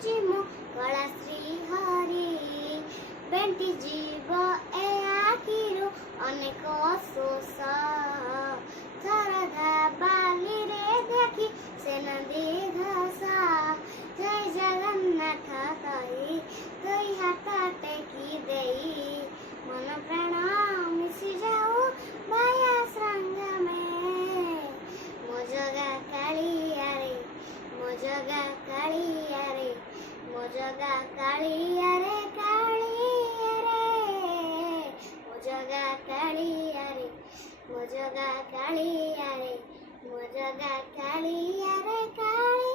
ନାଚୁଛି ମୁଁ କଳା ଶ୍ରୀହରି ବେଣ୍ଟି ଯିବ ଏ ଆଖିରୁ ଅନେକ ଶୋଷ ଶରଧା ବାଲିରେ ଦେଖି ସେ ନଦୀ ଘାସ ଜୟ ଜଗନ୍ନାଥ କହି ଦୁଇ ହାତ ଟେକି ଦେଇ ମନ ପ୍ରାଣ ମିଶି ଯାଉ ବାୟା ସଙ୍ଗମେ ମୋ ଜଗା କାଳିଆରେ ମୋ ଜଗା କାଳିଆରେ ମୋ ଜଗା କାଳିଆରେ କାଳିଆରେ ମୋ ଜଗା କାଳିଆରେ ମୋ ଜଗା କାଳିଆରେ ମୋ ଜଗା କାଳିଆରେ କାଳିଆରେ